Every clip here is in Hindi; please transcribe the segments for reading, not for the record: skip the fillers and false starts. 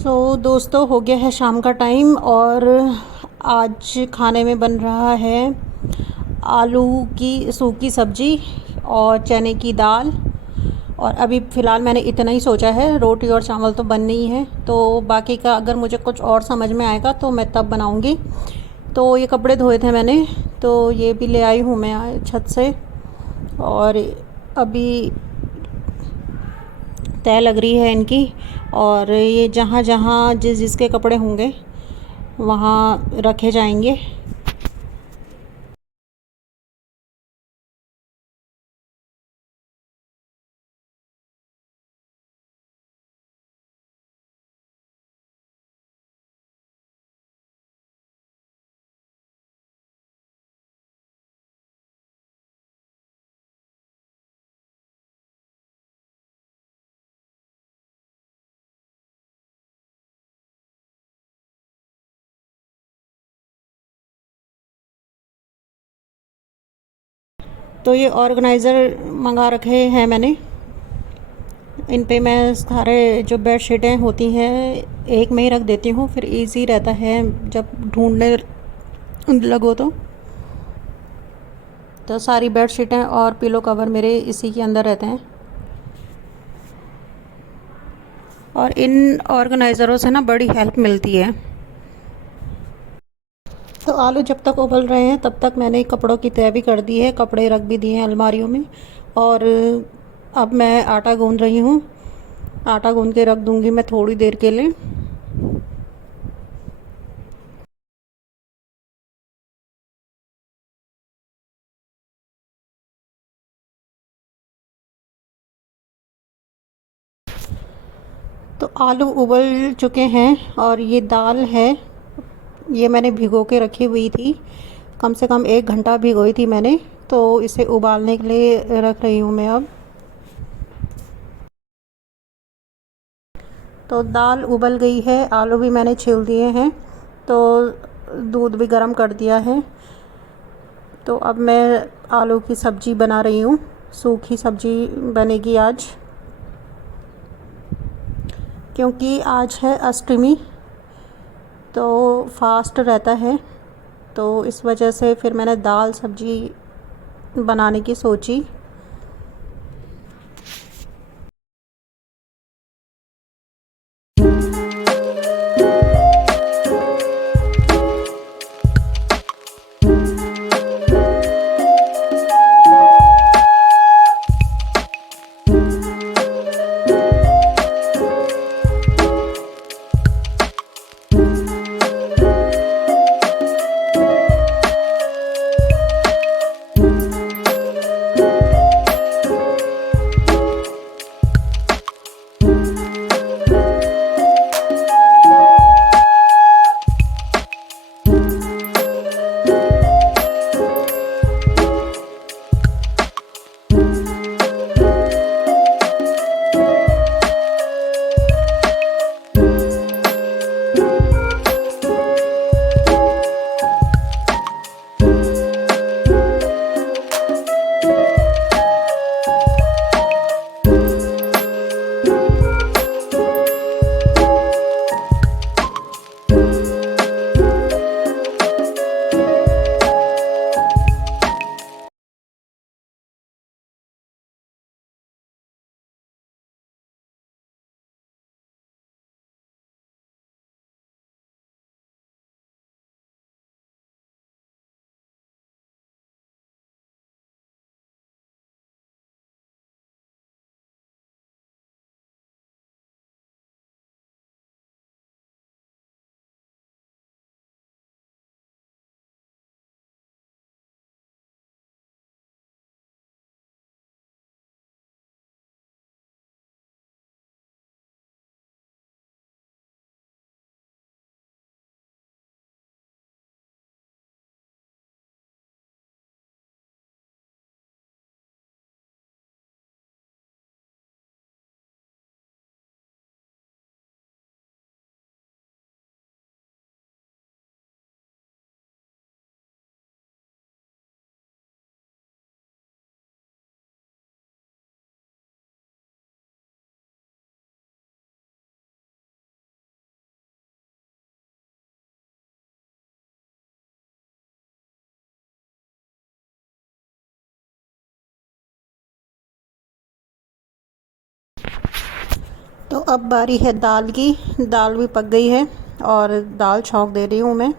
दोस्तों, हो गया है शाम का टाइम और आज खाने में बन रहा है आलू की सूखी सब्ज़ी और चने की दाल। और अभी फ़िलहाल मैंने इतना ही सोचा है, रोटी और चावल तो बनने ही है, तो बाकी का अगर मुझे कुछ और समझ में आएगा तो मैं तब बनाऊंगी। तो ये कपड़े धोए थे मैंने, तो ये भी ले आई हूँ मैं छत से। और अभी तय लग रही है इनकी, और ये जहाँ जहाँ जिसके कपड़े होंगे वहाँ रखे जाएंगे। तो ये ऑर्गेनाइज़र मंगा रखे हैं मैंने। इन पे मैं सारे जो बेडशीटें होती हैं एक में ही रख देती हूँ, फिर इजी रहता है जब ढूंढने लगो तो सारी बेडशीटें और पिलो कवर मेरे इसी के अंदर रहते हैं। और इन ऑर्गेनाइज़रों से ना बड़ी हेल्प मिलती है। तो आलू जब तक उबल रहे हैं तब तक मैंने कपड़ों की तय भी कर दी है, कपड़े रख भी दिए हैं अलमारियों में। और अब मैं आटा गूंद रही हूँ। आटा गूंद के रख दूँगी मैं थोड़ी देर के लिए। तो आलू उबल चुके हैं और ये दाल है, ये मैंने भिगो के रखी हुई थी, कम से कम 1 घंटा भिगोई थी मैंने। तो इसे उबालने के लिए रख रही हूँ मैं अब। तो दाल उबल गई है, आलू भी मैंने छील दिए हैं, तो दूध भी गर्म कर दिया है। तो अब मैं आलू की सब्ज़ी बना रही हूँ, सूखी सब्ज़ी बनेगी आज, क्योंकि आज है अष्टमी, तो फास्ट रहता है। तो इस वजह से फिर मैंने दाल सब्ज़ी बनाने की सोची। अब बारी है दाल की। दाल भी पक गई है और दाल छौंक दे रही हूँ मैं।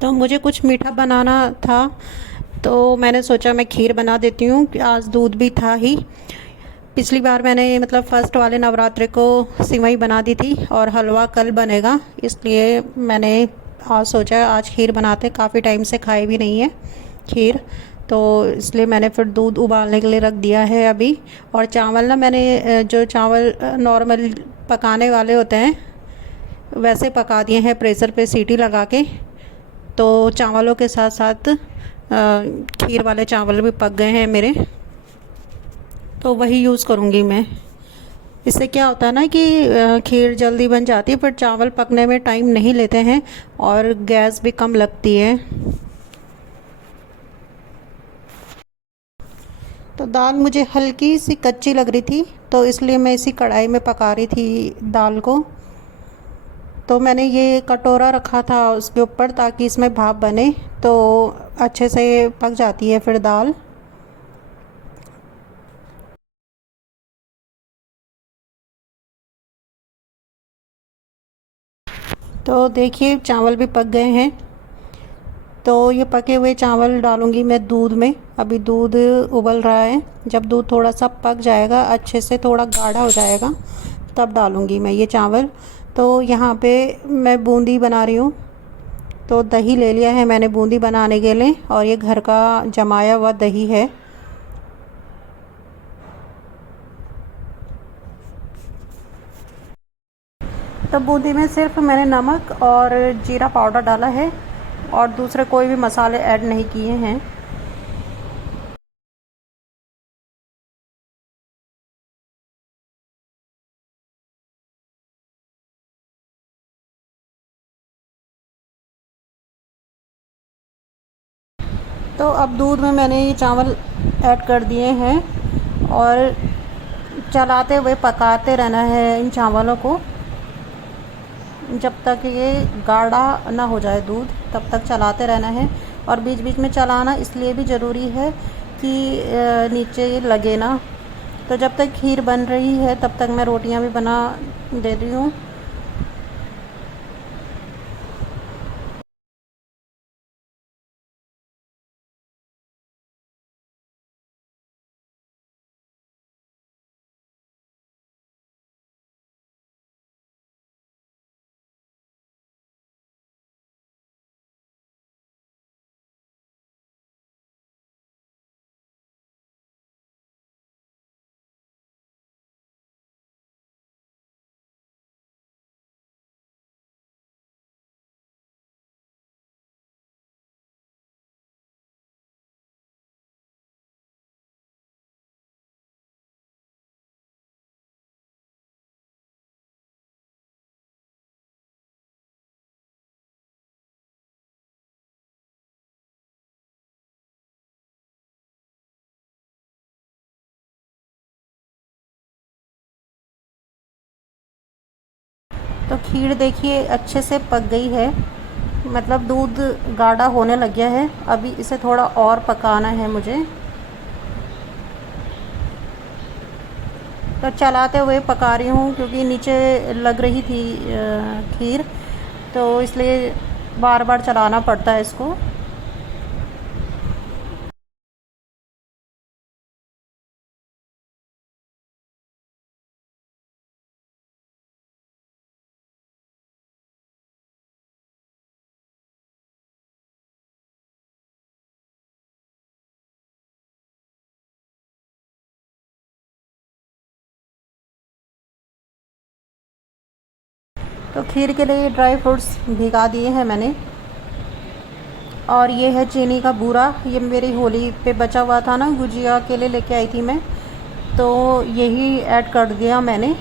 तो मुझे कुछ मीठा बनाना था, तो मैंने सोचा मैं खीर बना देती हूँ। आज दूध भी था ही। पिछली बार मैंने मतलब फ़र्स्ट वाले नवरात्रि को सिवई बना दी थी और हलवा कल बनेगा, इसलिए मैंने आज सोचा आज खीर बनाते। काफ़ी टाइम से खाई भी नहीं है खीर, तो इसलिए मैंने फिर दूध उबालने के लिए रख दिया है अभी। और चावल ना मैंने जो चावल नॉर्मल पकाने वाले होते हैं वैसे पका दिए हैं प्रेशर पे सीटी लगा के। तो चावलों के साथ साथ खीर वाले चावल भी पक गए हैं मेरे, तो वही यूज़ करूँगी मैं। इससे क्या होता है ना कि खीर जल्दी बन जाती है, पर चावल पकने में टाइम नहीं लेते हैं और गैस भी कम लगती है। तो दाल मुझे हल्की सी कच्ची लग रही थी, तो इसलिए मैं इसी कढ़ाई में पका रही थी दाल को। तो मैंने ये कटोरा रखा था उसके ऊपर ताकि इसमें भाप बने, तो अच्छे से पक जाती है फिर दाल। तो देखिए चावल भी पक गए हैं। तो ये पके हुए चावल डालूँगी मैं दूध में। अभी दूध उबल रहा है। जब दूध थोड़ा सा पक जाएगा, अच्छे से थोड़ा गाढ़ा हो जाएगा, तब डालूँगी मैं ये चावल। तो यहाँ पे मैं बूंदी बना रही हूँ। तो दही ले लिया है मैंने बूंदी बनाने के लिए, और ये घर का जमाया हुआ दही है। तो बूंदी में सिर्फ मैंने नमक और जीरा पाउडर डाला है और दूसरे कोई भी मसाले ऐड नहीं किए हैं। तो अब दूध में मैंने ये चावल ऐड कर दिए हैं और चलाते हुए पकाते रहना है इन चावलों को जब तक ये गाढ़ा ना हो जाए दूध, तब तक चलाते रहना है। और बीच बीच में चलाना इसलिए भी ज़रूरी है कि नीचे लगे ना। तो जब तक खीर बन रही है तब तक मैं रोटियां भी बना दे रही हूँ। तो खीर देखिए अच्छे से पक गई है, मतलब दूध गाढ़ा होने लग गया है। अभी इसे थोड़ा और पकाना है मुझे। तो चलाते हुए पका रही हूँ क्योंकि नीचे लग रही थी खीर, तो इसलिए बार बार चलाना पड़ता है इसको। तो खीर के लिए ड्राई फ्रूट्स भिगा दिए हैं मैंने। और ये है चीनी का बूरा, ये मेरी होली पे बचा हुआ था ना, गुजिया के लिए लेके आई थी मैं, तो यही ऐड कर दिया मैंने।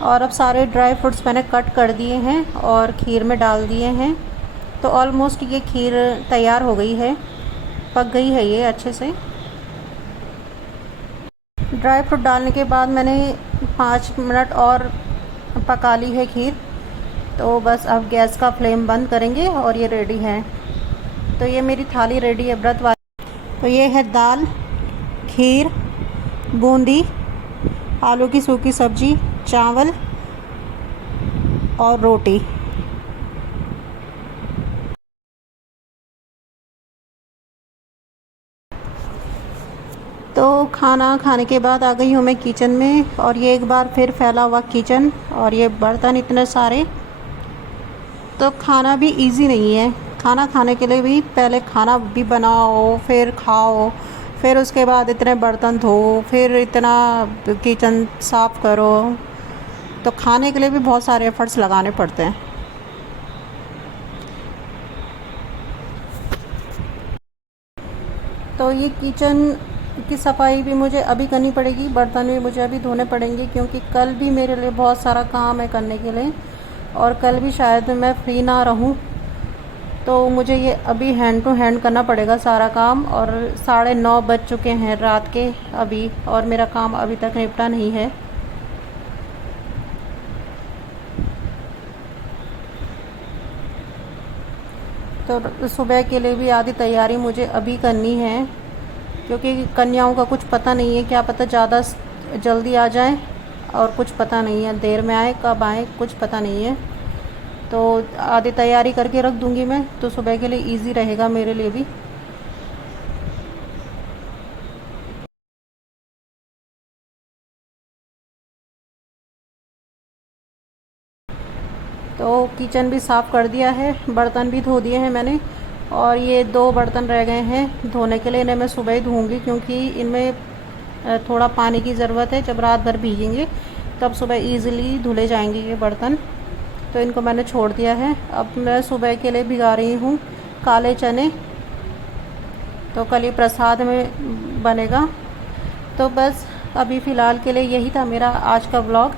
और अब सारे ड्राई फ्रूट्स मैंने कट कर दिए हैं और खीर में डाल दिए हैं। तो ऑलमोस्ट ये खीर तैयार हो गई है, पक गई है ये अच्छे से। ड्राई फ्रूट डालने के बाद मैंने 5 मिनट और पका ली है खीर। तो बस अब गैस का फ्लेम बंद करेंगे और ये रेडी है। तो ये मेरी थाली रेडी है व्रत वाली। तो ये है दाल, खीर, बूंदी, आलू की सूखी सब्जी, चावल और रोटी। तो खाना खाने के बाद आ गई हूँ मैं किचन में, और ये एक बार फिर फैला हुआ किचन और ये बर्तन इतने सारे। तो खाना भी इजी नहीं है। खाना खाने के लिए भी पहले खाना भी बनाओ, फिर खाओ, फिर उसके बाद इतने बर्तन धो, फिर इतना किचन साफ़ करो। तो खाने के लिए भी बहुत सारे एफ़र्ट्स लगाने पड़ते हैं। तो ये किचन की सफाई भी मुझे अभी करनी पड़ेगी, बर्तन भी मुझे अभी धोने पड़ेंगे, क्योंकि कल भी मेरे लिए बहुत सारा काम है करने के लिए, और कल भी शायद मैं फ्री ना रहूं। तो मुझे ये अभी हैंड टू हैंड करना पड़ेगा सारा काम। और 9:30 बज चुके हैं रात के अभी, और मेरा काम अभी तक निपटा नहीं है। तो सुबह के लिए भी आधी तैयारी मुझे अभी करनी है, क्योंकि कन्याओं का कुछ पता नहीं है, क्या पता ज़्यादा जल्दी आ जाए, और कुछ पता नहीं है देर में आए, कब आए, कुछ पता नहीं है। तो आधी तैयारी करके रख दूंगी मैं, तो सुबह के लिए इजी रहेगा मेरे लिए भी। तो किचन भी साफ़ कर दिया है, बर्तन भी धो दिए हैं मैंने, और ये 2 बर्तन रह गए हैं धोने के लिए। इन्हें मैं सुबह ही धोऊँगी, क्योंकि इनमें थोड़ा पानी की ज़रूरत है। जब रात भर भीगेंगे तब सुबह ईज़िली धुले जाएंगे ये बर्तन। तो इनको मैंने छोड़ दिया है। अब मैं सुबह के लिए भिगा रही हूँ काले चने, तो कल ही प्रसाद में बनेगा। तो बस अभी फ़िलहाल के लिए यही था मेरा आज का व्लॉग।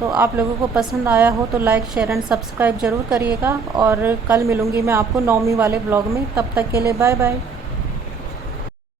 तो आप लोगों को पसंद आया हो तो लाइक शेयर एंड सब्सक्राइब ज़रूर करिएगा। और कल मिलूँगी मैं आपको 9वीं वाले ब्लॉग में। तब तक के लिए बाय बाय।